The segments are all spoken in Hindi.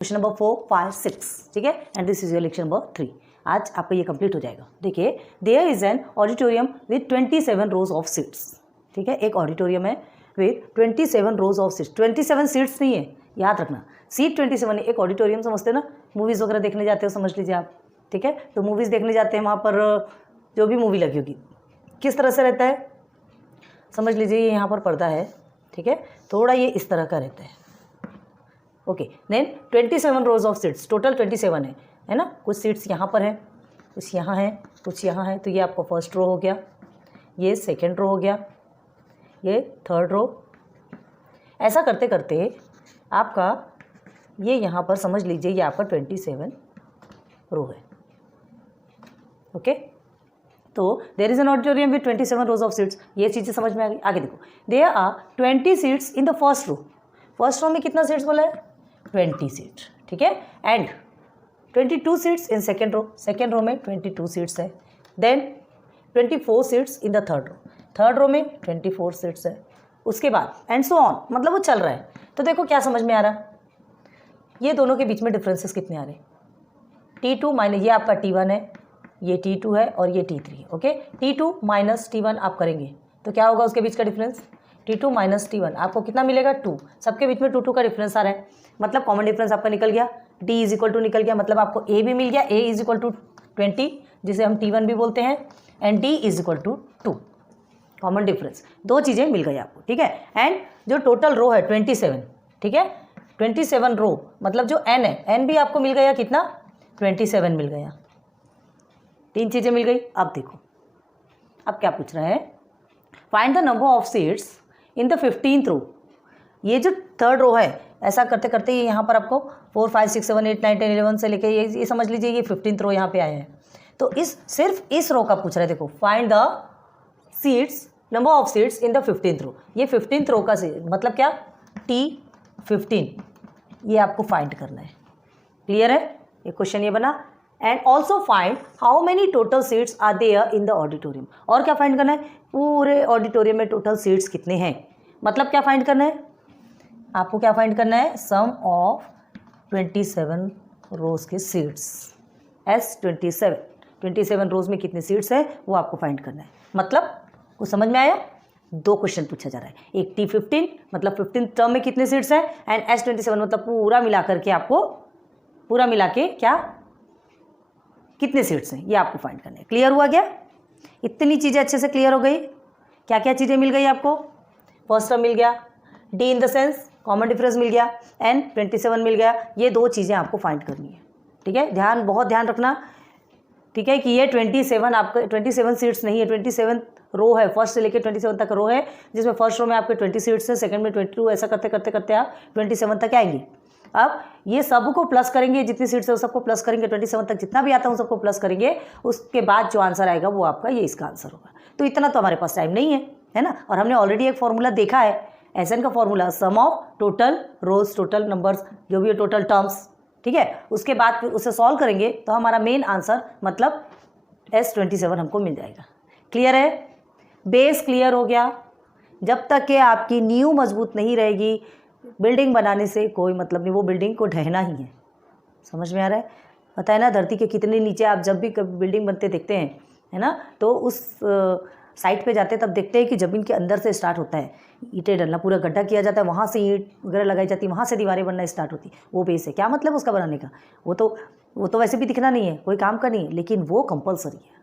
क्वेश्चन नंबर 4, 5, 6, ठीक है, and this is your lecture number 3। आज आपका ये कंप्लीट हो जाएगा। देखिए, there is an auditorium with 27 rows of seats, ठीक है, एक ऑडिटोरियम है with 27 rows of seats. 27 seats नहीं है, याद रखना, सीट 27 है। एक ऑडिटोरियम समझते हैं ना, मूवीज़ वगैरह देखने जाते हो, समझ लीजिए आप, ठीक है, तो मूवीज़ देखने जाते हैं, वहाँ पर जो भी मूवी लगी होगी किस तरह से रहता है, समझ लीजिए ये यहाँ पर पर्दा है, ठीक है, थोड़ा ये इस तरह का रहता है। Okay, then 27 rows of seats, total 27 है ना, कुछ सीट्स यहाँ पर हैं, कुछ यहाँ हैं, कुछ यहाँ है, तो ये आपका फर्स्ट रो हो गया, ये सेकंड रो हो गया, ये थर्ड रो। ऐसा करते करते आपका ये यहाँ पर समझ लीजिए ये आपका 27 रो है। ओके, तो there is an auditorium with 27 rows of seats, ये चीज़ें समझ में आ गई। आगे देखो, there are 20 seats in the first row. First row में कितना सीट्स बोला है? 20 सीट, ठीक है, and 22 seats in second row. Second row में 22 सीट्स है। Then 24 seats in the third row. Third row में 24 सीट्स है। उसके बाद एंड सो ऑन, मतलब वो चल रहा है। तो देखो क्या समझ में आ रहा है, ये दोनों के बीच में डिफरेंसेस कितने आ रहे हैं? T2 माइनस, ये आपका T1 है, ये T2 है और ये T3 है। ओके, T2 माइनस T1 आप करेंगे तो क्या होगा उसके बीच का डिफरेंस? T2 माइनस T1 आपको कितना मिलेगा? 2। सबके बीच में 2 का डिफरेंस आ रहा है, मतलब कॉमन डिफरेंस आपका निकल गया। D इज इक्वल टू निकल गया, मतलब आपको A भी मिल गया, A इज इक्वल टू 20 जिसे हम T1 भी बोलते हैं, and D is equal to 2। Common difference, दो चीज़ें मिल गई आपको, ठीक है। एंड जो टोटल रो है 27, ठीक है, 27 रो मतलब जो n है, n भी आपको मिल गया कितना? 27 मिल गया। 3 चीज़ें मिल गई। अब देखो, अब क्या पूछ रहा है? Find the number of seats in the 15th रो। ये जो थर्ड रो है, ऐसा करते करते ये यहाँ पर आपको 4, 5, 6, 7, 8, 9, 10, 11 से लेके ये समझ लीजिए ये 15th रो यहाँ पे आए हैं। तो सिर्फ इस रो का पूछ रहा है। देखो, find the seats, number of seats in the 15th रो। ये 15th रो का मतलब क्या? T15, ये आपको फाइंड करना है। क्लियर है? ये क्वेश्चन ये बना। And also find how many total seats are there in the auditorium. और क्या फाइंड करना है? पूरे ऑडिटोरियम में टोटल सीट्स कितने हैं, मतलब क्या फाइंड करना है आपको? क्या फाइंड करना है? सम ऑफ 27 रोज के सीट्स, S27 रोज में कितने सीट्स है वो आपको फाइंड करना है। मतलब कुछ समझ में आया? 2 क्वेश्चन पूछा जा रहा है, एक T15 मतलब 15 टर्म में कितने सीट्स हैं, एंड S27 मतलब पूरा मिला करके आपको, पूरा मिला के क्या कितने सीट्स हैं ये आपको फाइंड करना है। क्लियर हुआ क्या? इतनी चीज़ें अच्छे से क्लियर हो गई। क्या क्या चीज़ें मिल गई आपको? फर्स्ट टर्म मिल गया, D in the sense common difference मिल गया, एंड 27 मिल गया। ये 2 चीज़ें आपको फाइंड करनी है, ठीक है, बहुत ध्यान रखना, ठीक है, कि ये 27 आपका 27 सीट्स नहीं है, 27 रो है, फर्स्ट से लेकर 27 तक रो है, जिसमें फर्स्ट रो में आपके 20 सीट्स है, सेकंड में 22, ऐसा करते करते करते आप 27 तक आएंगे। अब ये सबको प्लस करेंगे, जितनी सीट्स है वो सबको प्लस करेंगे, 27 तक जितना भी आता है उन सबको प्लस करेंगे, उसके बाद जो आंसर आएगा वो आपका ये इसका आंसर होगा। तो इतना तो हमारे पास टाइम नहीं है ना, और हमने ऑलरेडी एक फॉर्मूला देखा है, SN का formula, sum of total rows, total numbers, जो भी है टोटल टर्म्स, ठीक है, उसके बाद फिर उसे सॉल्व करेंगे तो हमारा मेन आंसर मतलब S27 हमको मिल जाएगा। क्लियर है? बेस क्लियर हो गया। जब तक कि आपकी नींव मजबूत नहीं रहेगी, बिल्डिंग बनाने से कोई मतलब नहीं, वो बिल्डिंग को ढहना ही है। समझ में आ रहा है? पता है ना, धरती के कितने नीचे आप जब भी कभी बिल्डिंग बनते देखते हैं, है ना, तो उस साइट पे जाते हैं तब देखते हैं कि ज़मीन के अंदर से स्टार्ट होता है, ईंटें डलना, पूरा गड्ढा किया जाता है, वहाँ से ईंट वगैरह लगाई जाती है, वहाँ से दीवारें बनना स्टार्ट होती, वो बेस है। क्या मतलब उसका बनाने का? वो तो वैसे भी दिखना नहीं है, कोई काम का नहीं है, लेकिन वो कंपलसरी है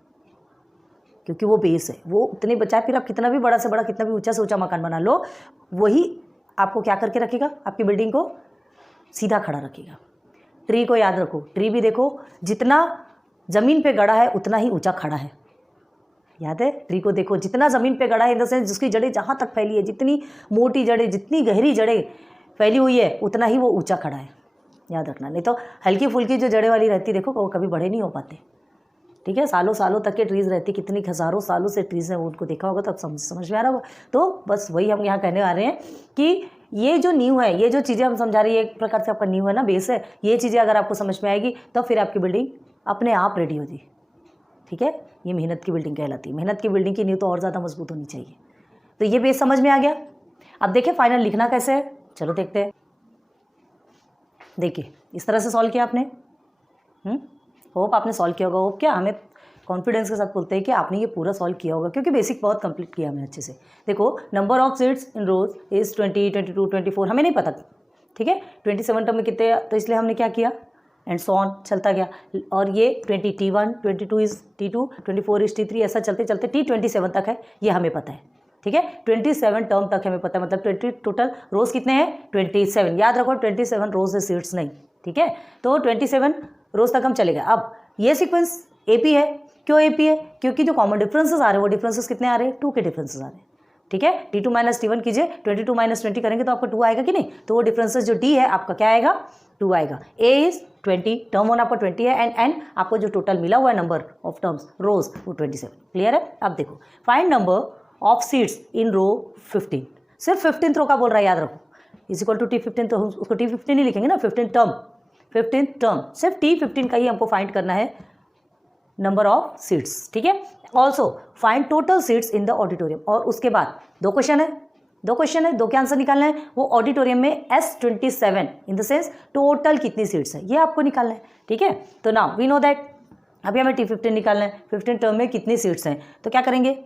क्योंकि वो बेस है। वो उतने बचाए, फिर आप कितना भी बड़ा से बड़ा, कितना भी ऊंचा से ऊंचा मकान बना लो, वही आपको क्या करके रखेगा? आपकी बिल्डिंग को सीधा खड़ा रखेगा। ट्री को याद रखो, ट्री भी देखो जितना ज़मीन पे गड़ा है उतना ही ऊंचा खड़ा है। याद है? ट्री को देखो, जितना ज़मीन पे गड़ा है, इन द सेंस जिसकी जड़ें जहाँ तक फैली है, जितनी मोटी जड़ें, जितनी गहरी जड़ें फैली हुई है, उतना ही वो ऊंचा खड़ा है। याद रखना, नहीं तो हल्की फुल्की जो जड़ें वाली रहती, देखो वो कभी बड़े नहीं हो पाते, ठीक है। सालों सालों तक के ट्रीज़ रहती, कितनी हज़ारों सालों से ट्रीज़ हैं, वो उनको देखा होगा तब समझ में आ रहा होगा। तो बस वही हम यहाँ कहने आ रहे हैं कि ये जो नींव है, ये जो चीज़ें हम समझा रही है, एक प्रकार से आपका नींव है ना, बेस है। ये चीज़ें अगर आपको समझ में आएगी तो फिर आपकी बिल्डिंग अपने आप रेडी हो जाएगी, ठीक है। ये मेहनत की बिल्डिंग कहलाती है। मेहनत की बिल्डिंग की नींव तो और ज़्यादा मजबूत होनी चाहिए। तो ये बेस समझ में आ गया। अब देखिए फाइनल लिखना कैसे है, चलो देखते हैं। देखिए इस तरह से सॉल्व किया आपने। होप आपने सॉल्व किया होगा। होप क्या, हमें कॉन्फिडेंस के साथ बोलते हैं कि आपने ये पूरा सॉल्व किया होगा, क्योंकि बेसिक बहुत कंप्लीट किया हमने अच्छे से। देखो number of seats in rows is 20, 22, 24, हमें नहीं पता, ठीक है। 27 टर्म में कितने, तो इसलिए हमने क्या किया, एंड सो ऑन चलता गया। और ये 20 T1, 22 is T2, 24 is T3, ऐसा चलते चलते T27 तक है, ये हमें पता है, ठीक है। 27 टर्म तक हमें पता है, मतलब 20 टोटल रोज कितने हैं, 27। याद रखो 27 रोज है, सीट्स नहीं, ठीक है। तो 27 रोज तक हम चले गए। अब ये सीक्वेंस AP है, क्यों AP है, क्योंकि जो कॉमन डिफरेंसेस आ रहे हैं वो डिफरेंसेस कितने आ रहे हैं, 2 के डिफरेंसेस आ रहे हैं, ठीक है। T2 - T1 कीजिए, 22 - 20 करेंगे तो आपका 2 आएगा कि नहीं, तो वो डिफरेंसेस जो D है आपका क्या आएगा, 2 आएगा। A इज 20, टर्म 1 आपका 20 है, एंड N आपको जो टोटल मिला हुआ है नंबर ऑफ टर्म्स रोज वो 27। क्लियर है। अब देखो find number of seats in row 15, सिर्फ 15th रो का बोल रहा है, याद रखो, इज इक्वल टू T15, तो उसको T15 ही लिखेंगे ना, 15 टर्म, सिर्फ T15 का ही हमको फाइंड करना है नंबर ऑफ सीट्स, ठीक है। Also find total seats in the auditorium, और उसके बाद 2 क्वेश्चन है, 2 के आंसर निकालना है। वो ऑडिटोरियम में S27 in the sense total कितनी सीट्स है ये आपको निकालना है, ठीक है। तो नाउ वी नो दैट अभी हमें T15 निकालना है, 15 टर्म में कितनी सीट्स हैं, तो क्या करेंगे,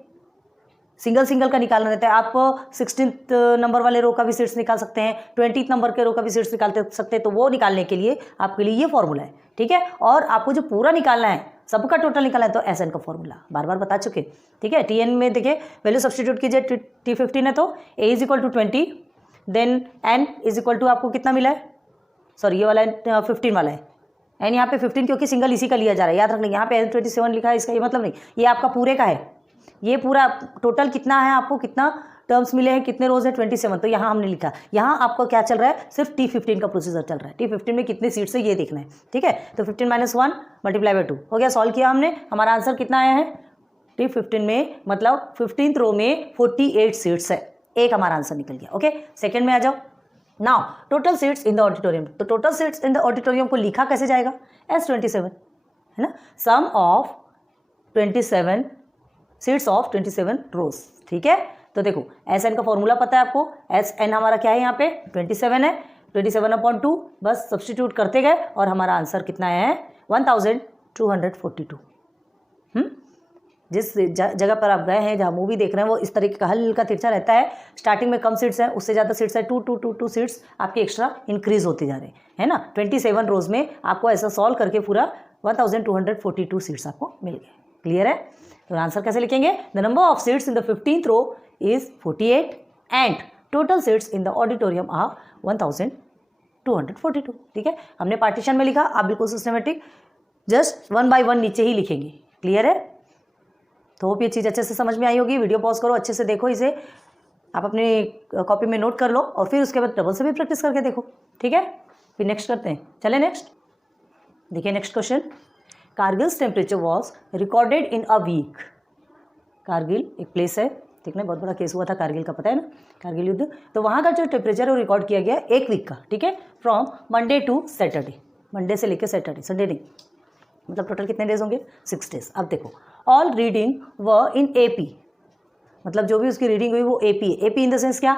सिंगल का निकालना रहता है। आप 16th नंबर वाले रो का भी सीट्स निकाल सकते हैं, 20th नंबर के रो का भी सीट्स निकाल सकते हैं, तो वो निकालने के लिए आपके लिए ये फॉर्मूला है, ठीक है। और आपको जो पूरा निकालना है, सबका टोटल निकालना है, तो SN का फॉर्मूला बार बार बता चुके, ठीक है। TN में देखिए वैल्यू सब्सटीट्यूट कीजिए, T15 है तो A is equal to 20, then N is equal to आपको कितना मिला है, सॉरी ये वाला 15 वाला है, एंड यहाँ पे 15 क्योंकि सिंगल इसी का लिया जा रहा है, याद रखना। यहाँ पे S27 लिखा है, इसका ये मतलब नहीं, ये आपका पूरे का है, ये पूरा टोटल कितना है, आपको कितना टर्म्स मिले हैं, कितने रोज है, 27, तो यहाँ हमने लिखा। यहाँ आपको क्या चल रहा है, सिर्फ T15 का प्रोसीजर चल रहा है, T15 में कितनी सीट्स है ये देखना है, ठीक है। तो 15 - 1 × 2 हो गया, सॉल्व किया हमने, हमारा आंसर कितना आया है, T15 में मतलब 15th रो में 48 सीट्स है, एक हमारा आंसर निकल गया। ओके, सेकेंड में आ जाओ। Now total seats in the auditorium, तो total seats in the auditorium को लिखा कैसे जाएगा, S27 है ना, sum of 27 seats of 27 rows, ठीक है। तो देखो SN का फॉर्मूला पता है आपको, SN हमारा क्या है, यहाँ पे 27 है, 27/2 बस सब्सटीट्यूट करते गए और हमारा आंसर कितना है 1242। जिस जगह पर आप गए हैं, जहाँ मूवी देख रहे हैं, वो इस तरीके का हल्का तिरछा रहता है, स्टार्टिंग में कम सीट्स हैं, उससे ज़्यादा सीट्स है, 2 सीट्स आपके एक्स्ट्रा इंक्रीज होते जा रहे हैं, है ना। 27 रोज में आपको ऐसा सॉल्व करके पूरा 1242 सीट्स आपको मिल गए। क्लियर है। तो आंसर कैसे लिखेंगे, the number of seats in the 15th row is 48 and total seats in the auditorium are 1242, ठीक है। हमने पार्टीशन में लिखा, आप बिल्कुल सिस्टमेटिक जस्ट 1 by 1 नीचे ही लिखेंगे। क्लियर है। तो होप ये चीज़ अच्छे से समझ में आई होगी। वीडियो पॉज करो, अच्छे से देखो इसे, आप अपनी कॉपी में नोट कर लो और फिर उसके बाद डबल से भी प्रैक्टिस करके देखो, ठीक है। फिर नेक्स्ट करते हैं, चले नेक्स्ट। देखिए next question, Kargil's temperature was recorded in a week. Kargil एक प्लेस है, ठीक ना, बहुत बड़ा केस हुआ था कारगिल का, पता है ना, कारगिल युद्ध। तो वहाँ का जो टेम्परेचर है वो रिकॉर्ड किया गया एक वीक का, ठीक है, from Monday to Saturday, Monday से लेकर सैटरडे, संडे नहीं, मतलब टोटल कितने डेज होंगे, 6 डेज। अब देखो ऑल रीडिंग व इन AP, मतलब जो भी उसकी रीडिंग हुई वो AP है। AP इन द सेंस क्या,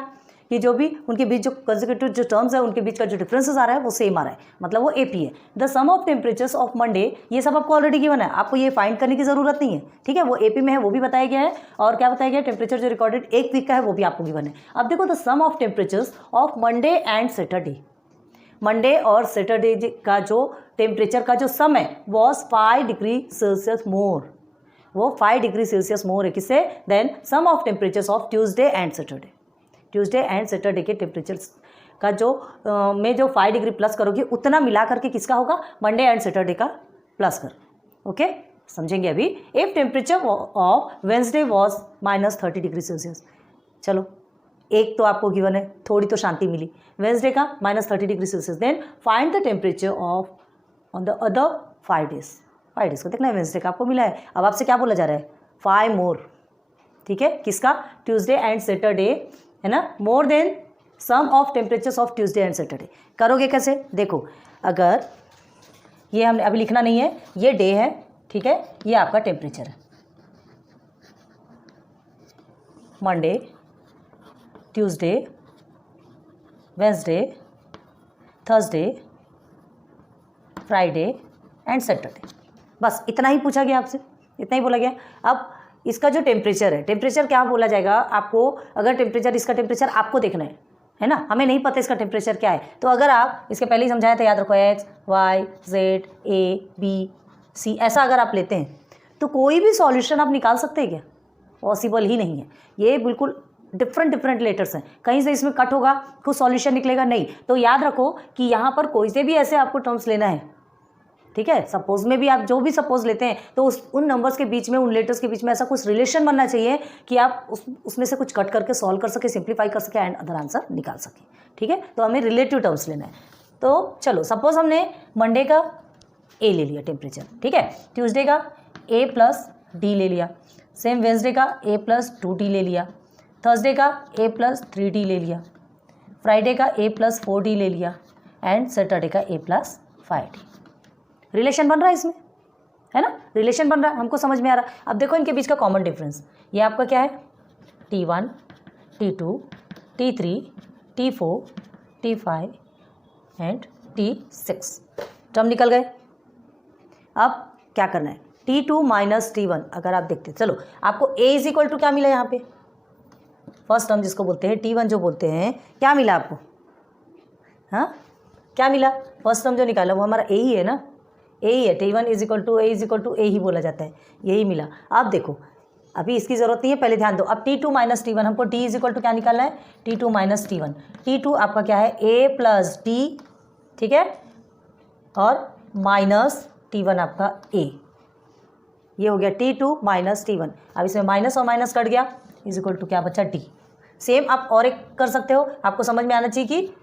कि जो भी उनके बीच जो कंसेक्यूटिव जो टर्म्स है उनके बीच का जो डिफरेंसेस आ रहा है वो सेम आ रहा है, मतलब वो AP है। The sum of temperatures of Monday, ये सब आपको ऑलरेडी गिवन है, आपको ये फाइंड करने की जरूरत नहीं है, ठीक है। वो AP में है वो भी बताया गया है, और क्या बताया गया, टेम्परेचर जो रिकॉर्डेड एक वीक का है वो भी आपको गिवन है। अब देखो the sum of temperatures of Monday and Saturday, Monday और सैटरडे का जो टेम्परेचर का जो सम है वॉज 5 डिग्री सेल्सियस मोर, वो 5 डिग्री सेल्सियस मोर है किससे, then sum of temperatures of Tuesday and Saturday. Tuesday and Saturday के टेम्परेचर का जो में जो 5 डिग्री प्लस करोगे उतना मिला करके किसका होगा, मंडे एंड सैटरडे का प्लस कर। ओके, समझेंगे अभी। If temperature of Wednesday was -30 degree Celsius, चलो एक तो आपको गिवन है, थोड़ी तो शांति मिली, वेंसडे का -30 degree Celsius, then find the temperature of on the other 5 days. 5 days को देखना है, वेंसडे का आपको मिला है, अब आपसे क्या बोला जा रहा है, 5 मोर, ठीक है, किसका, ट्यूसडे एंड सैटरडे, है ना, more than sum of temperatures of Tuesday and Saturday. करोगे कैसे, देखो अगर ये हमने अभी लिखना नहीं है, ये डे है, ठीक है, ये आपका टेम्परेचर है, Monday, Tuesday, Wednesday, Thursday, Friday and Saturday. बस इतना ही पूछा गया आपसे, इतना ही बोला गया। अब इसका जो टेम्परेचर है, टेम्परेचर क्या बोला जाएगा आपको, अगर टेम्परेचर, इसका टेम्परेचर आपको देखना है ना, हमें नहीं पता इसका टेम्परेचर क्या है। तो अगर आप इसके पहले ही समझाया था, याद रखो X Y Z A B C, ऐसा अगर आप लेते हैं तो कोई भी सॉल्यूशन आप निकाल सकते हैं क्या? पॉसिबल ही नहीं है। ये बिल्कुल डिफरेंट लेटर्स हैं, कहीं से इसमें कट होगा कुछ सॉल्यूशन निकलेगा नहीं। तो याद रखो कि यहाँ पर कोई से भी ऐसे आपको टर्म्स लेना है, ठीक है। सपोज में भी आप जो भी सपोज लेते हैं तो उन नंबर्स के बीच में, उन लेटर्स के बीच में ऐसा कुछ रिलेशन बनना चाहिए कि आप उसमें से कुछ कट करके सॉल्व कर सके, सिंप्लीफाई कर सके एंड अदर आंसर निकाल सके, ठीक है। तो हमें रिलेटिव टर्म्स लेना है। तो चलो सपोज हमने मंडे का ए ले लिया टेम्परेचर, ठीक है, ट्यूसडे का ए प्लस डी ले लिया, सेम वेंसडे का ए प्लस 2D ले लिया, थर्सडे का ए प्लस 3D ले लिया, फ्राइडे का ए प्लस 4D ले लिया एंड सैटरडे का ए प्लस 5D। रिलेशन बन रहा है इसमें, है ना, रिलेशन बन रहा है, हमको समझ में आ रहा है। अब देखो इनके बीच का कॉमन डिफरेंस, ये आपका क्या है, T1 T2 T3 T4 T5 and T6 term निकल गए। अब क्या करना है, T2 माइनस T1 अगर आप देखते, चलो आपको A इज इक्वल टू क्या मिला यहाँ पे, फर्स्ट टर्म जिसको बोलते हैं T1 जो बोलते हैं, क्या मिला आपको, हाँ क्या मिला, फर्स्ट टर्म जो निकाला वो हमारा A ही है ना, A ही है। T1 is equal to A ही बोला जाता है, यही मिला। अब देखो अभी इसकी ज़रूरत नहीं है, पहले ध्यान दो। अब T2 माइनस T1 हमको D इज इक्वल टू क्या निकालना है, T2 माइनस T1। T2 आपका क्या है, A प्लस D, ठीक है, और माइनस T1 आपका A, ये हो गया T2 माइनस T1। अब इसमें माइनस और माइनस कट गया, इज इक्वल टू क्या बचा, D। सेम आप और एक कर सकते हो, आपको समझ में आना चाहिए कि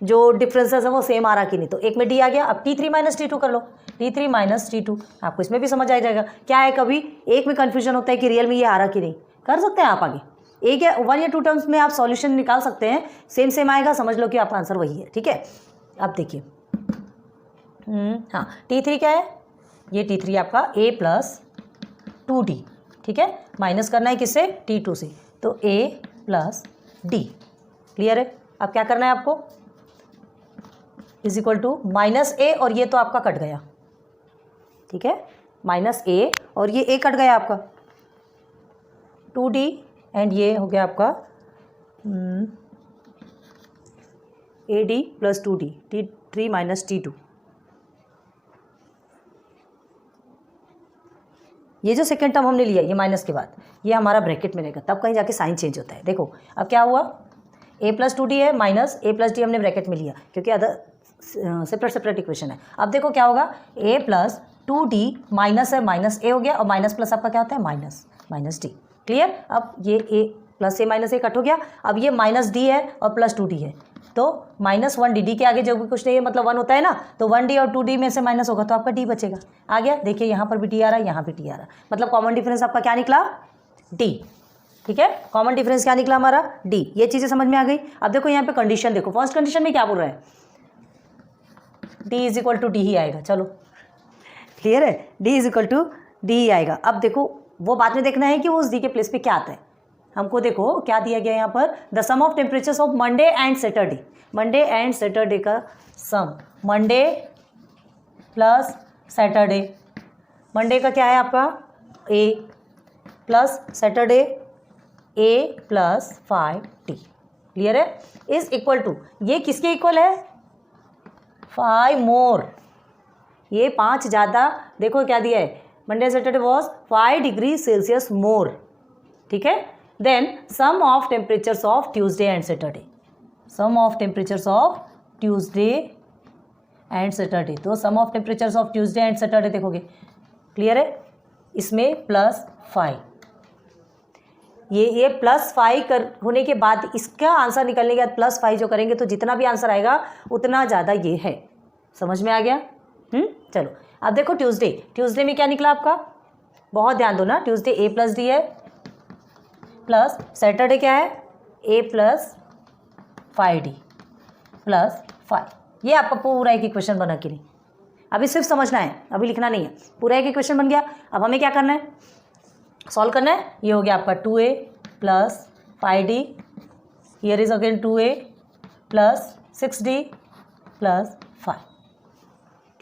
जो डिफरेंसेस है वो सेम आ रहा कि नहीं। तो एक में D आ गया, अब T3 माइनस T2 कर लो, T3 माइनस T2, आपको इसमें भी समझ आ जाएगा। क्या है, कभी एक में कन्फ्यूजन होता है कि रियल में ये आ रहा कि नहीं, कर सकते हैं आप आगे, एक या 1 या 2 टर्म्स में आप सॉल्यूशन निकाल सकते हैं, सेम आएगा, समझ लो कि आपका आंसर वही है, ठीक है। अब देखिए हाँ, T3 क्या है, ये T3 आपका A प्लस 2D, ठीक है, माइनस करना है किससे, T2 से, तो A प्लस D, क्लियर है। अब क्या करना है आपको, is equal to minus A, और ये तो आपका कट गया, ठीक है, माइनस A और ये A कट गया आपका, 2D एंड ये हो गया आपका AD plus 2D, T3 minus T2। ये जो सेकेंड टर्म हमने लिया, ये माइनस के बाद ये हमारा ब्रैकेट में रहेगा, तब कहीं जाके साइन चेंज होता है। देखो अब क्या हुआ, A प्लस 2D है माइनस A प्लस D हमने ब्रैकेट में लिया क्योंकि अदर सेपरेट इक्वेशन है। अब देखो क्या होगा, A प्लस 2D माइनस है, माइनस A हो गया, और माइनस प्लस आपका क्या होता है, माइनस D, क्लियर। अब ये A plus A minus A cut हो गया, अब ये माइनस D है और प्लस 2D है, तो माइनस 1D, D के आगे जो भी कुछ नहीं है मतलब 1 होता है ना, तो 1D और 2D में से माइनस होगा तो आपका D बचेगा। आ गया, देखिए यहाँ पर भी D आ रहा है, यहाँ भी D आ रहा है, मतलब कॉमन डिफरेंस आपका क्या निकला, D, ठीक है, कॉमन डिफरेंस क्या निकला हमारा, D। ये चीज़ें समझ में आ गई। अब देखो यहाँ पे कंडीशन देखो, फर्स्ट कंडीशन में क्या बोल रहा है, D is equal to D ही आएगा, चलो क्लियर है, D is equal to D ही आएगा। अब देखो वो बाद में देखना है कि वो उस D के प्लेस पे क्या आता है। हमको देखो क्या दिया गया यहाँ पर, the sum of temperatures of Monday and Saturday का sum, Monday plus Saturday, Monday का क्या है आपका A plus Saturday A plus 5D, clear है, इज इक्वल टू, ये किसके इक्वल है, 5 मोर, ये 5 ज़्यादा, देखो क्या दिया है, Monday Saturday was 5 degree Celsius more, ठीक है। Then sum of temperatures of Tuesday and Saturday, sum of temperatures of Tuesday and Saturday, तो sum of temperatures of Tuesday and Saturday देखोगे, क्लियर है, इसमें +5, ये +5 कर होने के बाद इसका आंसर निकलने के बाद +5 जो करेंगे तो जितना भी आंसर आएगा उतना ज़्यादा ये है, समझ में आ गया। चलो अब देखो ट्यूसडे में क्या निकला आपका, बहुत ध्यान दो ना, ट्यूसडे A प्लस D है, प्लस सैटरडे क्या है, A प्लस 5D प्लस 5, ये आपका पूरा एक इक्वेशन बना कि नहीं, अभी सिर्फ समझना है, अभी लिखना नहीं है, पूरा एक इक्वेशन बन गया। अब हमें क्या करना है, सॉल्व करना है। ये हो गया आपका 2A plus 5D, here is again 2A plus 6D plus 5,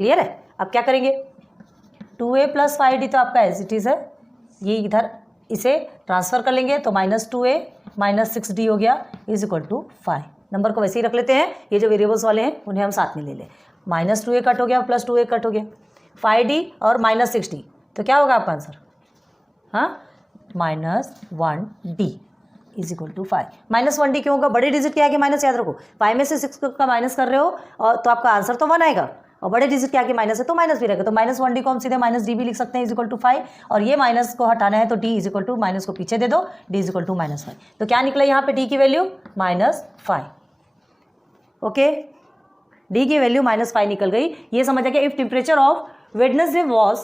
clear है? अब क्या करेंगे, 2a प्लस 5d तो आपका एज इट इज़ है, ये इधर इसे ट्रांसफ़र कर लेंगे तो -2a माइनस 6d हो गया इज इक्वल टू 5। नंबर को वैसे ही रख लेते हैं, ये जो वेरिएबल्स वाले हैं उन्हें हम साथ में ले लें। -2a कट हो गया प्लस 2a कट हो गया, 5d और -6d, तो क्या होगा आपका आंसर? हाँ, -1d is equal to 5। -1d क्यों होगा? बड़े डिजिट के आगे माइनस याद रखो, 5 में से 6 का माइनस कर रहे हो और तो आपका आंसर तो 1 आएगा, और बड़े डिजिट के आगे माइनस है तो माइनस भी रहेगा, तो -1d को हम सीधे -d भी लिख सकते हैं इज इक्वल टू 5, और ये माइनस को हटाना है तो d is equal to minus को पीछे दे दो, d इज इक्वल टू -5। तो क्या निकला यहाँ पे d की वैल्यू? -5। ओके, d की वैल्यू -5 निकल गई। ये समझ आ गया। If temperature of Wednesday was,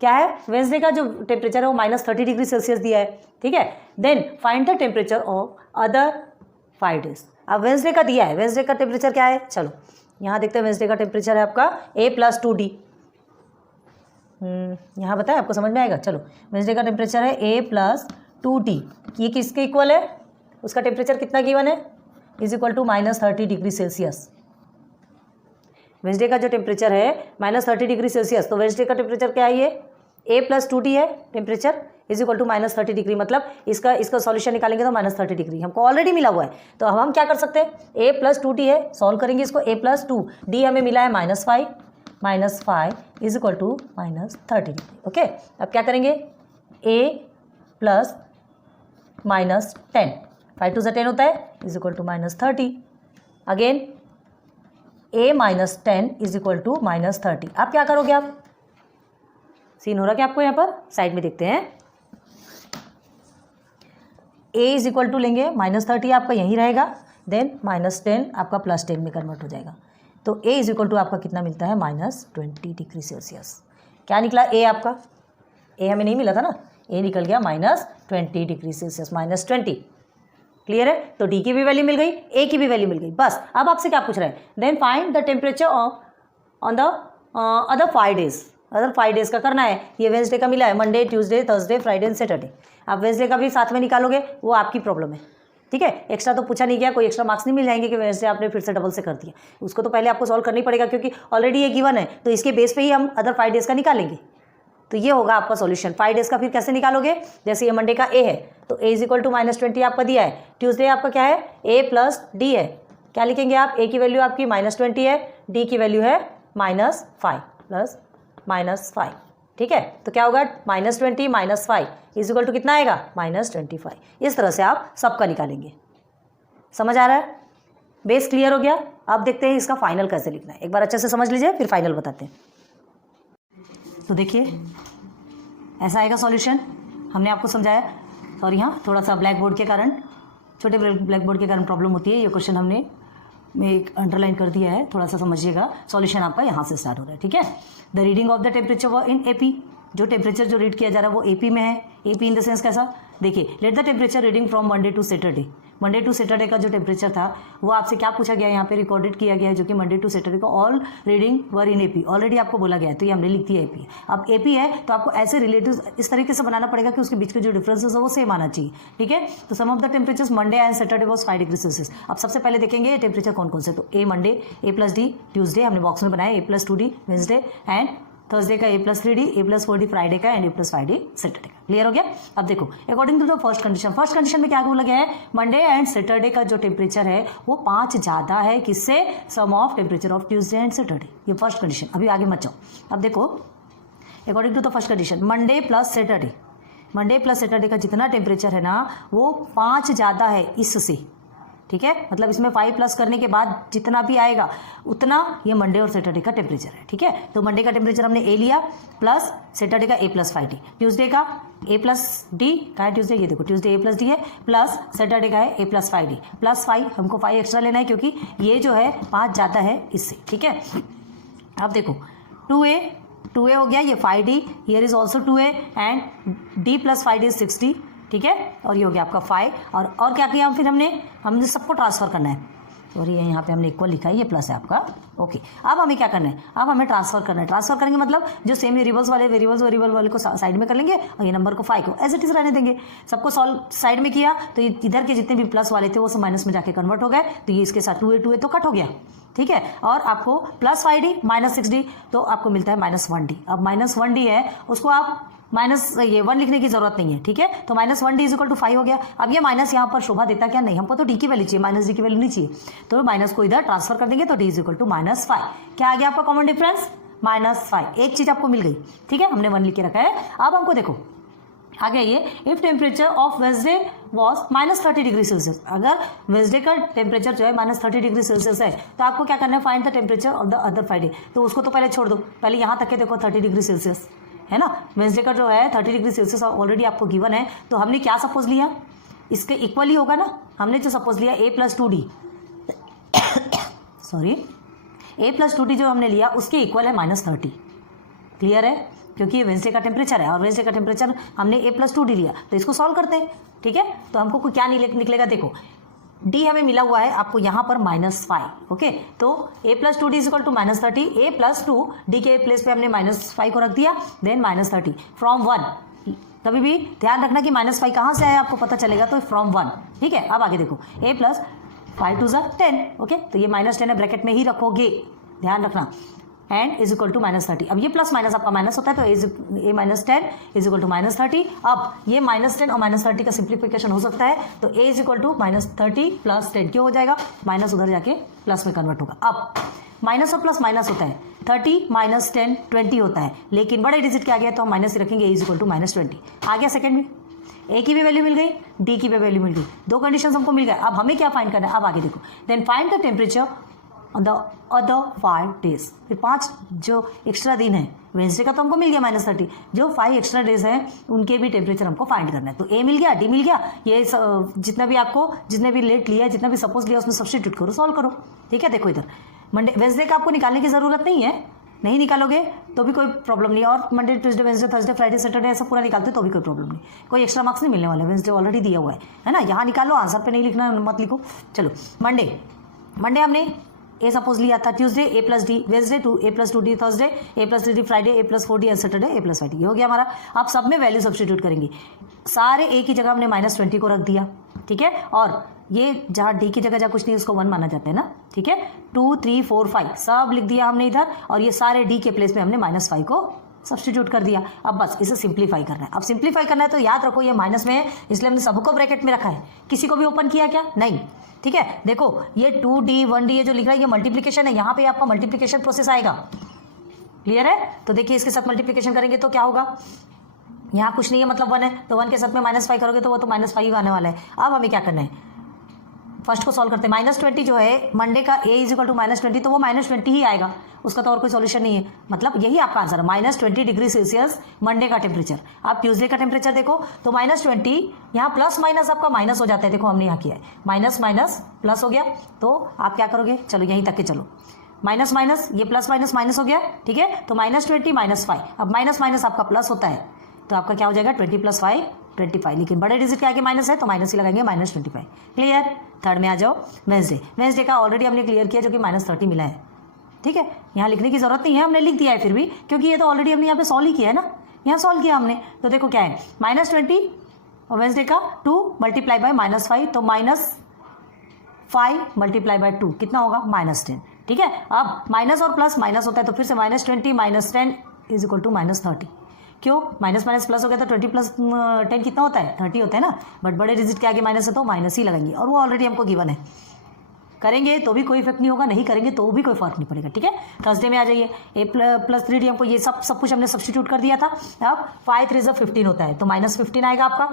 क्या है, वेडनेसडे का जो टेम्परेचर है वो -30 डिग्री सेल्सियस दिया है, ठीक है। Then find the temperature of other 5 days. अब वेडनेसडे का दिया है, वेडनेसडे का टेम्परेचर क्या है, चलो यहाँ देखते हैं। वेडनेसडे का टेम्परेचर है आपका a + 2d, यहाँ बताए आपको समझ में आएगा। चलो, वेडनेसडे का टेम्परेचर है a + 2d, ये किसके इक्वल है? उसका टेम्परेचर कितना गिवन है? Is equal to -30 degree Celsius. Wednesday का जो टेम्परेचर है -30 डिग्री सेल्सियस, तो वेडनेसडे का टेम्परेचर क्या है? ये a + 2d है temperature, is equal to -30 degree. मतलब इसका सॉल्यूशन निकालेंगे तो -30 डिग्री हमको ऑलरेडी मिला हुआ है। तो अब हम क्या कर सकते हैं, a + 2d है, सॉल्व करेंगे इसको, a + 2, d हमें मिला है -5 is equal to -30 degree. Okay, अब क्या करेंगे, a + -10, 5 2 10 होता है, is equal to -30। Again a - 10 is equal to -30। अब क्या करोगे आप? सीन हो रहा क्या आपको? यहाँ पर साइड में देखते हैं, a इज इक्वल टू लेंगे -30 आपका यहीं रहेगा, देन -10 आपका +10 में कन्वर्ट हो जाएगा, तो a इज इक्वल टू आपका कितना मिलता है? -20 डिग्री सेल्सियस। क्या निकला a आपका? a हमें नहीं मिला था ना, a निकल गया -20 डिग्री सेल्सियस, -20। क्लियर है? तो d की भी वैल्यू मिल गई, a की भी वैल्यू मिल गई। बस अब आपसे क्या पूछ रहा है, then find the temperature of on the other 5 days. Other 5 days का करना है। ये वेडनेसडे का मिला है, Monday, Tuesday, Thursday, Friday and Saturday. आप वेडनेसडे का भी साथ में निकालोगे, वो आपकी प्रॉब्लम है, ठीक है। एक्स्ट्रा तो पूछा नहीं गया, कोई एक्स्ट्रा मार्क्स नहीं मिल जाएंगे कि वेडनेसडे आपने फिर से डबल से कर दिया। उसको तो पहले आपको सॉल्व करना ही पड़ेगा, क्योंकि ऑलरेडी ये गिवन है, तो इसके बेस पे ही हम अदर 5 डेज का निकालेंगे। तो ये होगा आपका सॉल्यूशन। 5 डेज का फिर कैसे निकालोगे? जैसे ये मंडे का a है, तो a इज इक्वल टू -20 आपका दिया है। ट्यूसडे आपका क्या है? a + d है। क्या लिखेंगे आप? a की वैल्यू आपकी -20 है, d की वैल्यू है -5 प्लस -5, ठीक है। तो क्या होगा? -20 - 5 इज इक्वल टू कितना आएगा? -25। इस तरह से आप सबका निकालेंगे। समझ आ रहा है? बेस क्लियर हो गया? अब देखते हैं इसका फाइनल कैसे लिखना है। एक बार अच्छे से समझ लीजिए, फिर फाइनल बताते हैं। तो देखिए, ऐसा आएगा सॉल्यूशन। हमने आपको समझाया, और यहाँ थोड़ा सा ब्लैक बोर्ड के कारण, छोटे ब्लैक बोर्ड के कारण प्रॉब्लम होती है। ये क्वेश्चन हमने एक अंडरलाइन कर दिया है, थोड़ा सा समझिएगा। सॉल्यूशन आपका यहाँ से स्टार्ट हो रहा है, ठीक है। The reading of the temperature in AP, जो टेम्परेचर जो रीड किया जा रहा है वो एपी में है। एपी इन द सेंस कैसा? देखिए, let the temperature reading from Monday to Saturday. Monday to Saturday का जो टेम्परेचर था वो आपसे क्या पूछा गया है, यहाँ पे रिकॉर्डेड किया गया है, जो कि मंडे टू सैटरडे का all reading were in AP. Already आपको बोला गया है, तो ये हमने लिख दिया एपी। अब एपी है तो आपको ऐसे रिलेटिव इस तरीके से बनाना पड़ेगा कि उसके बीच के जो डिफरेंसेस है वो सेम आना चाहिए, ठीक है। तो sum of the temperatures Monday and Saturday was 5 degree Celsius. अब सबसे पहले देखेंगे टेम्परेचर कौन कौन से। तो a Monday, a + d Tuesday, हमने बॉक्स में बनाया, a + 2d Wednesday, and Thursday का a + 3d, a + 4d Friday का, एंड a + 5d सैटरडे का। क्लियर हो गया? अब देखो, according to the first condition में क्या बोला गया है? मंडे एंड सैटरडे का जो टेम्परेचर है वो 5 ज़्यादा है किससे? Sum of temperature of Tuesday and Saturday. ये फर्स्ट कंडीशन। अभी आगे मत जाओ। अब देखो, according to the first condition, Monday + Saturday का जितना टेम्परेचर है ना वो 5 ज़्यादा है इससे, ठीक है। मतलब इसमें 5 प्लस करने के बाद जितना भी आएगा उतना ये मंडे और सैटरडे का टेम्परेचर है, ठीक है। तो मंडे का टेम्परेचर हमने ए लिया, प्लस सैटरडे का a + 5d, ट्यूसडे का a + d का है, ट्यूसडे ये देखो ट्यूसडे a + d है, प्लस सैटरडे का है a + 5d प्लस 5, हमको 5 एक्स्ट्रा लेना है क्योंकि ये जो है 5 ज़्यादा है इससे, ठीक है। अब देखो 2a हो गया, ये 5d, here is also 2a, and d + 5d is 6d, ठीक है। और ये हो गया आपका 5, और क्या किया फिर हमने सबको ट्रांसफर करना है, और ये यहाँ पे हमने इक्वल लिखा है, ये प्लस है आपका, ओके। अब हमें क्या करना है? अब हमें ट्रांसफर करना है। ट्रांसफर करेंगे मतलब जो सेम वेरिएबल वाले को साइड में कर लेंगे, और ये नंबर को 5 को एज इट इज रहने देंगे। सबको सॉल्व साइड में किया तो इधर के जितने भी प्लस वाले थे वो सब माइनस में जाके कन्वर्ट हो गए, तो ये इसके साथ 2a तो कट हो गया, ठीक है, और आपको +5d -6d तो आपको मिलता है -1d। अब -1d है उसको आप माइनस ये 1 लिखने की जरूरत नहीं है, ठीक है, तो -1d = 5 हो गया। अब ये माइनस यहाँ पर शोभा देता क्या, नहीं, हमको तो d की वैल्यू चाहिए, -d की वैल्यू नहीं चाहिए, तो माइनस को इधर ट्रांसफर कर देंगे तो d = -5। क्या आ गया आपका कॉमन डिफरेंस, -5। एक चीज आपको मिल गई, ठीक है, हमने 1 लिख के रखा है। अब हमको देखो आगे ये, if temperature of Wednesday was -30 degree Celsius, अगर वेडनेसडे का टेम्परेचर जो है -30 डिग्री सेल्सियस है तो आपको क्या करना है, find the temperature of the other 5 day. तो उसको तो पहले छोड़ दो, पहले यहाँ तक के देखो 30 डिग्री सेल्सियस है ना, वेडनेसडे का जो है 30 डिग्री सेल्सियस ऑलरेडी आपको गिवन है, तो हमने क्या सपोज लिया, इसके इक्वल ही होगा ना, हमने जो सपोज लिया a + 2d sorry a + 2d जो हमने लिया उसके इक्वल है -30। क्लियर है, क्योंकि ये वेडनेसडे का टेम्परेचर है और वेडनेसडे का टेम्परेचर हमने a + 2d लिया, तो इसको सॉल्व करते हैं, ठीक है। तो हमको क्या निकलेगा, देखो d हमें मिला हुआ है आपको यहाँ पर -5, ओके, तो a + 2d = -30, a + 2d के प्लेस पे हमने -5 को रख दिया, देन -30 फ्रॉम 1। कभी भी ध्यान रखना कि -5 कहाँ से आया आपको पता चलेगा, तो फ्रॉम 1, ठीक है। अब आगे देखो a + 5 2 = 10, ओके, तो ये -10 है, ब्रैकेट में ही रखोगे, ध्यान रखना, एंड = -30। अब ये प्लस माइनस आपका माइनस होता है, तो a - 10 = -30। अब ये -10 और -30 का सिंप्लीफिकेशन हो सकता है, तो a = -30 + 10 क्यों हो जाएगा, माइनस उधर जाके प्लस में कन्वर्ट होगा। अब माइनस और प्लस माइनस होता है, 30 - 10 20 होता है, लेकिन बड़े डिजिट के आ गया तो हम माइनस ही रखेंगे, a = -20 आ गया। सेकेंड में a की भी वैल्यू मिल गई, d की भी वैल्यू मिल गई, दो कंडीशन हमको मिल गए। अब हमें क्या फाइंड करना है, अब आगे देखो, then find the temperature on the other 5 days. फिर 5 जो एक्स्ट्रा दिन है, वेडनेसडे का तो हमको मिल गया -30, जो 5 एक्स्ट्रा डेज हैं उनके भी टेम्परेचर हमको फाइंड करना है। तो a मिल गया, d मिल गया, ये जितना भी आपको जितने भी लेट लिया है, जितना भी सपोज लिया उसमें सब्स्टिट्यूट करो, सॉल्व करो, ठीक है। देखो इधर वेडनेसडे का आपको निकालने की जरूरत नहीं है, नहीं निकालोगे तो भी कोई प्रॉब्लम नहीं, और Monday Tuesday Wednesday Thursday Friday Saturday ऐसा पूरा निकालते तो भी कोई प्रॉब्लम नहीं, कोई एक्स्ट्रा मार्क्स नहीं मिलने वाला, वेडनेसडे ऑलरेडी दिया हुआ है ना। यहाँ निकालो, आंसर पे नहीं लिखना, मत लिखो। चलो मंडे हमने ए सपोज लिया था, Tuesday a + d, Wednesday a + 2d, Thursday a + 3d, Friday a + 4d, Saturday a + 5d। ये हो गया हमारा। अब सब में वैल्यू सब्स्टिट्यूट करेंगे, सारे a की जगह हमने -20 को रख दिया, ठीक है, और ये जहाँ d की जगह जहाँ कुछ नहीं उसको 1 माना जाता है ना, ठीक है। 2 3 4 5 सब लिख दिया हमने इधर, और ये सारे d के प्लेस में हमने -5 को सब्स्टिट्यूट कर दिया। अब बस इसे सिंप्लीफाई करना है। अब सिंप्लीफाई करना है तो याद रखो ये माइनस में है, इसलिए हमने सबको ब्रैकेट में रखा है, किसी को भी ओपन किया क्या, नहीं, ठीक है। देखो ये 2d 1d ये जो लिख रहा है ये मल्टीप्लीकेशन है, यहाँ पे आपका मल्टीप्लीकेशन प्रोसेस आएगा, क्लियर है। तो देखिए इसके साथ मल्टीप्लीकेशन करेंगे तो क्या होगा, यहाँ कुछ नहीं है मतलब 1 है, तो 1 के साथ में -5 करोगे तो वो तो -5 आने वाला है। अब हमें क्या करना है, फर्स्ट को सॉल्व करते हैं। -20 जो है मंडे का a = -20, तो वो -20 ही आएगा, उसका तो और कोई सॉल्यूशन नहीं है, मतलब यही आपका आंसर है, -20 डिग्री सेल्सियस मंडे का टेम्परेचर। आप ट्यूसडे का टेम्परेचर देखो तो -20, यहाँ प्लस माइनस आपका माइनस हो जाता है, देखो हमने यहाँ किया है माइनस माइनस प्लस हो गया, तो आप क्या करोगे, चलो यहीं तक के चलो, माइनस माइनस ये प्लस माइनस माइनस हो गया, ठीक है। तो -20 -5, अब माइनस माइनस आपका प्लस होता है, तो आपका क्या हो जाएगा 20 + 5 25, लेकिन बड़े डिजिट के आगे माइनस है तो माइनस ही लगाएंगे, -25। क्लियर। थर्ड में आ जाओ, वेडनेसडे का ऑलरेडी हमने क्लियर किया जो कि -30 मिला है, ठीक है, यहाँ लिखने की जरूरत नहीं है, हमने लिख दिया है फिर भी, क्योंकि ये तो ऑलरेडी हमने यहाँ पे सॉल्व ही किया है ना, यहाँ सॉल्व किया हमने। तो देखो क्या है, -20 और वेडनेसडे का 2 × -5, तो -5 × 2 कितना होगा, -10, ठीक है। अब माइनस और प्लस माइनस होता है, तो फिर से -20 - 10 = -30। क्यों, माइनस माइनस प्लस हो गया तो 20 + 10 कितना होता है, 30 होता है ना, बट बड़े डिजिट के आगे माइनस है तो माइनस ही लगाएंगे, और वो ऑलरेडी हमको गिवन है, करेंगे तो भी कोई इफेक्ट नहीं होगा, नहीं करेंगे तो भी कोई फर्क नहीं पड़ेगा, ठीक है। थर्सडे में आ जाइए, a + 3d हमको ये सब कुछ हमने सब्स्टिट्यूट कर दिया था। अब 5 3 = 15 होता है, तो -15 आएगा आपका,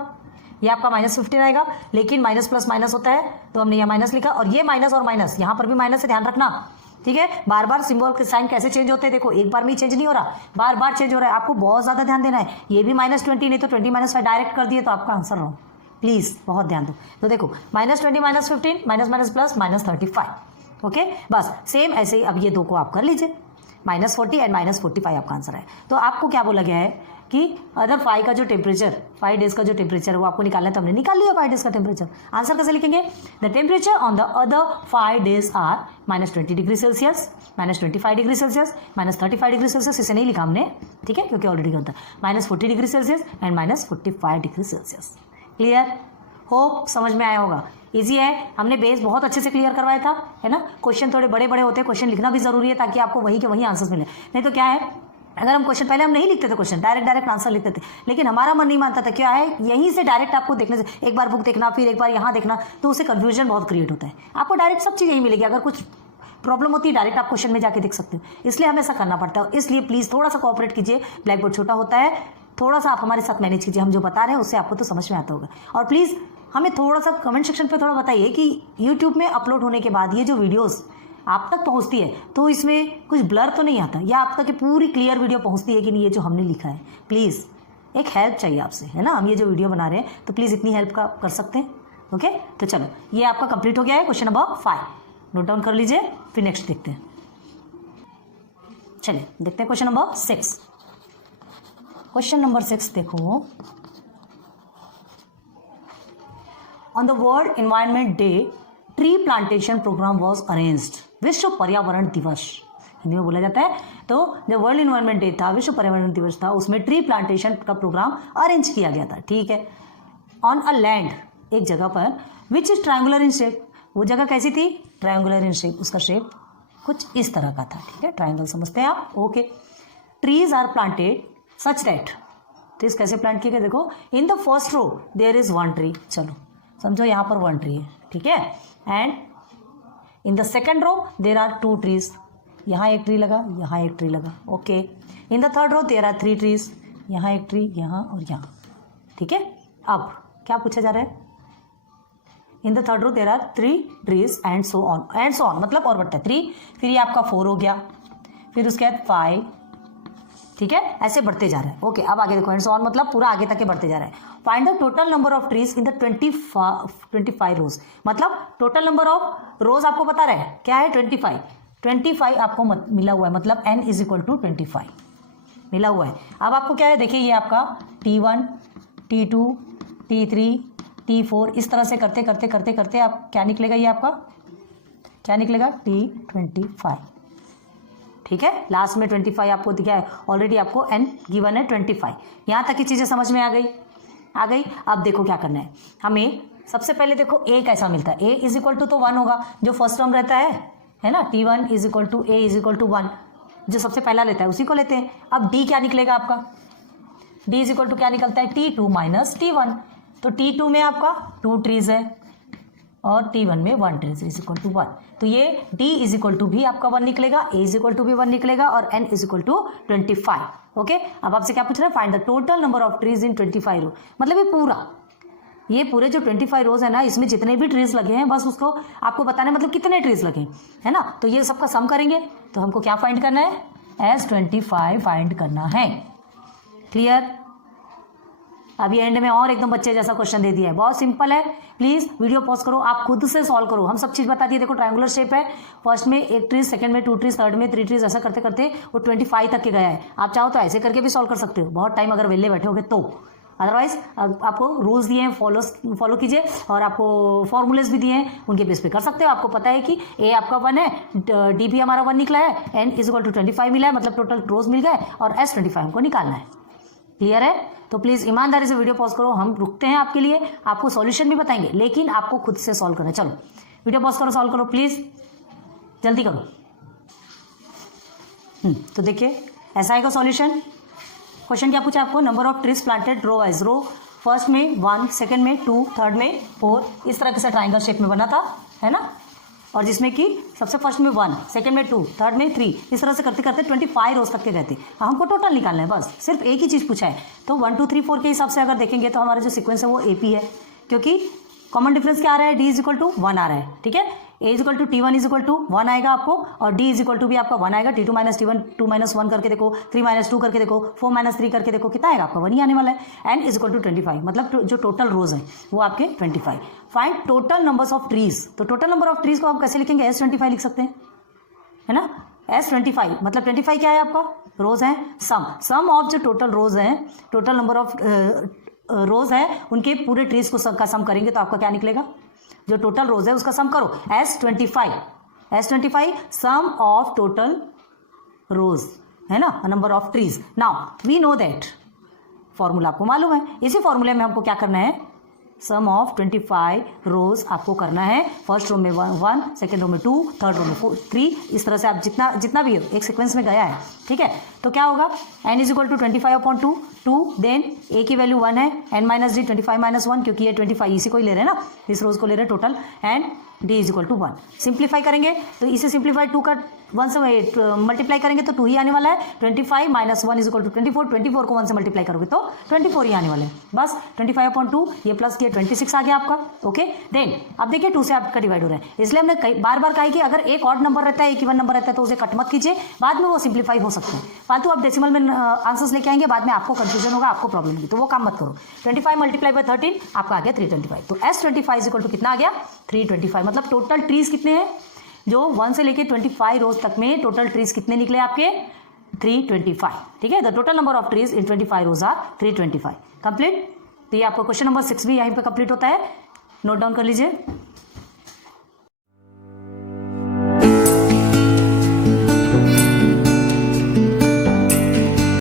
ये आपका -15 आएगा, लेकिन माइनस प्लस माइनस होता है तो हमने यहाँ माइनस लिखा, और ये माइनस और माइनस यहाँ पर भी माइनस है, ध्यान रखना, ठीक है। बार बार सिंबल के साइन कैसे चेंज होते हैं, देखो एक बार में ही चेंज नहीं हो रहा, बार बार चेंज हो रहा है, आपको बहुत ज्यादा ध्यान देना है। ये भी -20 नहीं तो 20 - 5 डायरेक्ट कर दिए तो आपका आंसर रॉन्ग, प्लीज बहुत ध्यान दो। तो देखो -20 -15 माइनस माइनस प्लस -35, ओके, बस सेम ऐसे ही अब ये दो को आप कर लीजिए, -40 एंड -45 आपका आंसर है। तो आपको क्या बोला गया है कि अदर 5 का जो टेम्परेचर, 5 डेज का जो टेम्परेचर है वो आपको निकालना है, तो हमने निकाल लिया 5 डेज का टेम्परेचर। आंसर कैसे लिखेंगे, the temperature on the other 5 days are -20 degree Celsius, -25 degree Celsius, -35 degree Celsius, इसे नहीं लिखा हमने, ठीक है, क्योंकि ऑलरेडी होता है, -40 degree Celsius and -45 degree Celsius. Clear, hope समझ में आया होगा। इजी है, हमने बेस बहुत अच्छे से क्लियर करवाया था, है ना। क्वेश्चन थोड़े बड़े बड़े होते हैं, क्वेश्चन लिखना भी जरूरी है ताकि आपको वही के वही आंसर्स मिले। नहीं तो क्या है, अगर हम क्वेश्चन पहले हम नहीं लिखते थे, क्वेश्चन डायरेक्ट आंसर लिखते थे, लेकिन हमारा मन नहीं मानता था। क्या है, यहीं से डायरेक्ट आपको देखने से, एक बार बुक देखना फिर एक बार यहाँ देखना, तो उससे कन्फ्यूजन बहुत क्रिएट होता है। आपको डायरेक्ट सब चीज़ यही मिलेगी। अगर कुछ प्रॉब्लम होती है डायरेक्ट आप क्वेश्चन में जाके देख सकते हो, इसलिए हमें ऐसा करना पड़ता है। इसलिए प्लीज़ थोड़ा सा कोऑपरेट कीजिए, ब्लैक बोर्ड छोटा होता है, थोड़ा सा आप हमारे साथ मैनेज कीजिए। हम जो बता रहे हैं उससे आपको तो समझ में आता होगा। और प्लीज़ हमें थोड़ा सा कमेंट सेक्शन पे थोड़ा बताइए कि यूट्यूब में अपलोड होने के बाद ये जो वीडियोस आप तक पहुंचती है तो इसमें कुछ ब्लर तो नहीं आता, या आप तक पूरी क्लियर वीडियो पहुंचती है कि नहीं, ये जो हमने लिखा है। प्लीज़ एक हेल्प चाहिए आपसे, है ना। हम ये जो वीडियो बना रहे हैं तो प्लीज़ इतनी हेल्प का कर सकते हैं। ओके, तो चलो ये आपका कंप्लीट हो गया है। क्वेश्चन नंबर 5 नोट डाउन कर लीजिए, फिर नेक्स्ट देखते हैं। चलिए देखते हैं क्वेश्चन नंबर 6। क्वेश्चन नंबर 6 देखो, on the world environment day tree plantation programme was arranged. विश्व पर्यावरण दिवस हिंदी में बोला जाता है। तो जो वर्ल्ड एनवायरनमेंट डे था, विश्व पर्यावरण दिवस था, उसमें ट्री प्लांटेशन का प्रोग्राम अरेंज किया गया था। ठीक है, ऑन अ लैंड, एक जगह पर, which is triangular in shape. वो जगह कैसी थी, ट्रायंगुलर इन शेप, उसका शेप कुछ इस तरह का था। ठीक है, ट्रायंगल समझते हैं आप। Okay, trees are planted such that, trees कैसे प्लांट किए गए देखो, in the first row there is 1 tree. चलो समझो यहाँ पर 1 ट्री है, ठीक है, and in the second row there are 2 trees. यहाँ एक ट्री लगा, यहाँ एक ट्री लगा। Okay, in the third row there are 3 trees, यहाँ एक ट्री, यहाँ और यहाँ। ठीक है, अब क्या पूछा जा रहा है, in the third row there are 3 trees and so on, and so on मतलब और बढ़ता है 3, फिर ये आपका 4 हो गया, फिर उसके बाद 5, ठीक है, ऐसे बढ़ते जा रहा है। ओके, अब आगे देखो, एंड सो ऑन मतलब पूरा आगे तक के बढ़ते जा रहा है। Find the total number of trees in the 25 रोज, मतलब टोटल नंबर ऑफ रोज आपको पता रहे क्या है, 25 आपको मिला हुआ है, मतलब n इज इक्वल टू 25 मिला हुआ है। अब आपको क्या है, देखिए ये आपका T1, T2, T3, T4 इस तरह से करते करते करते करते आप क्या निकलेगा, ये आपका क्या निकलेगा, T25। ठीक है, लास्ट में 25 आपको दिखा है, ऑलरेडी आपको n गिवन है 25। यहाँ तक की चीज़ें समझ में आ गई। अब देखो क्या करना है हमें। सबसे पहले देखो a कैसा मिलता है, a इज इक्वल टू तो 1 होगा, जो फर्स्ट टर्म रहता है ना, T1 is equal to a is equal to 1, जो सबसे पहला लेता है उसी को लेते हैं। अब d क्या निकलेगा आपका, d इज इक्वल टू क्या निकलता है, T2 माइनस T1। तो T2 में आपका 2 ट्रीज है और T1 में 1 ट्रीज इज इक्वल टू 1। तो ये d इज इक्वल टू भी आपका 1 निकलेगा, a इज इक्वल टू भी 1 निकलेगा और n is equal to 25। Okay, अब आपसे क्या पूछ रहा है, find the total number of trees in 25 row, मतलब ये पूरे जो 25 रोज है ना, इसमें जितने भी ट्रीज लगे हैं बस उसको आपको बताना है, मतलब कितने ट्रीज लगे, है ना। तो ये सबका सम करेंगे, तो हमको क्या फाइंड करना है, S25 फाइंड करना है। क्लियर। अब ये एंड में और एकदम बच्चे जैसा क्वेश्चन दे दिया है, बहुत सिंपल है। प्लीज वीडियो पॉज करो, आप खुद से सॉल्व करो, हम सब चीज बता दिए। देखो ट्रायंगुलर शेप है, फर्स्ट में 1 ट्रीज, सेकंड में 2 ट्रीज, थर्ड में 3 ट्रीज, ऐसा करते करते वो 25 तक के गया है। आप चाहो तो ऐसे करके भी सॉल्व कर सकते हो, बहुत टाइम अगर वेले बैठे होगे तो। अदरवाइज आपको रूल्स दिए हैं, फॉलो कीजिए, और आपको फॉर्मूलेस भी दिए हैं, उनके बेस पे कर सकते हो। आपको पता है कि ए आपका 1 है, डी भी हमारा 1 निकला है, एन इज इक्वल टू 25 मिला है, मतलब टोटल रोज मिल गए, और S25 हमको निकालना है। क्लियर है। तो प्लीज़ ईमानदारी से वीडियो पॉज करो, हम रुकते हैं आपके लिए, आपको सॉल्यूशन भी बताएंगे, लेकिन आपको खुद से सॉल्व करना है। चलो वीडियो पॉज करो, सॉल्व करो प्लीज़, जल्दी करो। तो देखिए ऐसा आएगा सॉल्यूशन। क्वेश्चन क्या पूछा आपको, number of trees planted row wise, row first में 1, सेकंड में 2, थर्ड में 4, इस तरह से ट्राइंगल शेप में बना था, है ना। और जिसमें कि सबसे फर्स्ट में 1, सेकंड में 2, थर्ड में 3, इस तरह से करते करते 25 रोज तक के गए थे। हमको टोटल निकालना है, बस सिर्फ एक ही चीज़ पूछा है। तो 1 2 3 4 के हिसाब से अगर देखेंगे तो हमारा जो सीक्वेंस है वो AP है, क्योंकि कॉमन डिफरेंस क्या आ रहा है, D इज इक्वल टू 1 आ रहा है। ठीक है, A is equal to T1 is equal to 1 आएगा आपको, और D इज इक्वल टू भी आपका 1 आएगा। T2 माइनस T1, 2 माइनस 1 करके देखो, 3 माइनस 2 करके देखो, 4 माइनस 3 करके देखो, कितना आएगा आपका 1 ही आने वाला है। N इज इक्वल टू 25, मतलब जो टोटल रोज है वो आपके 25। Find total numbers of trees, तो टोटल नंबर ऑफ ट्रीज को आप कैसे लिखेंगे, S25 लिख सकते हैं, है ना। S25 मतलब 25 क्या है आपका, रोज है, सम ऑफ जो टोटल रोज है, टोटल नंबर ऑफ रोज है उनके पूरे ट्रीज को का सम करेंगे तो आपका क्या निकलेगा, जो टोटल रोज है उसका सम करो, S25 some of total rows, है ना, number of trees. Now we know that, formula आपको मालूम है, इसी फॉर्मूले में हमको क्या करना है, सम ऑफ 25 रोज आपको करना है। फर्स्ट रो में 1, सेकेंड रो में 2, थर्ड रो में 3, इस तरह से आप जितना भी एक सीक्वेंस में गया है, ठीक है। तो क्या होगा, n is equal to 25/2, 2, then a की वैल्यू 1 है, n - d 25 - 1, क्योंकि ये 25 इसी को ही ले रहे हैं ना, इस रोज को ले रहे हैं total, and d is equal to 1। Simplify करेंगे तो इसे सिंप्लीफाई 2 का 1 से मल्टीप्लाई करेंगे तो 2 ही आने वाला है। 25 - 1 इज इक्वल टू 24, 24 को 1 से मल्टीप्लाई करोगे तो 24 ही आने वाले हैं। बस 25/2 ये प्लस किया 26 आ गया आपका। ओके, देन अब देखिए 2 से आपका डिवाइड हो रहा है, इसलिए हमने बार बार कहा है कि अगर एक ऑड नंबर रहता है, एक इवन नंबर रहता है तो उसे कट मत कीजिए, बाद में वो सिंप्लीफाई हो सकते हैं। फालतू आप डेसिमल में आंसर्स लेके आएंगे, बाद में आपको कंफ्यूजन होगा, आपको प्रॉब्लम होगी, तो वो काम मत करो। 25 मल्टीप्लाई बाय 13 आपका आ गया 325। तो S25 इज इक्वल टू कितना आ गया, 325। मतलब टोटल ट्रीज कितने हैं, जो 1 से लेके 25 रोज तक में टोटल ट्रीज कितने निकले आपके, 325। ठीक है, the total number of trees in 25 rows are 325। Complete. तो ये आपका क्वेश्चन नंबर 6 भी यहीं पे कंप्लीट होता है, नोट डाउन कर लीजिए।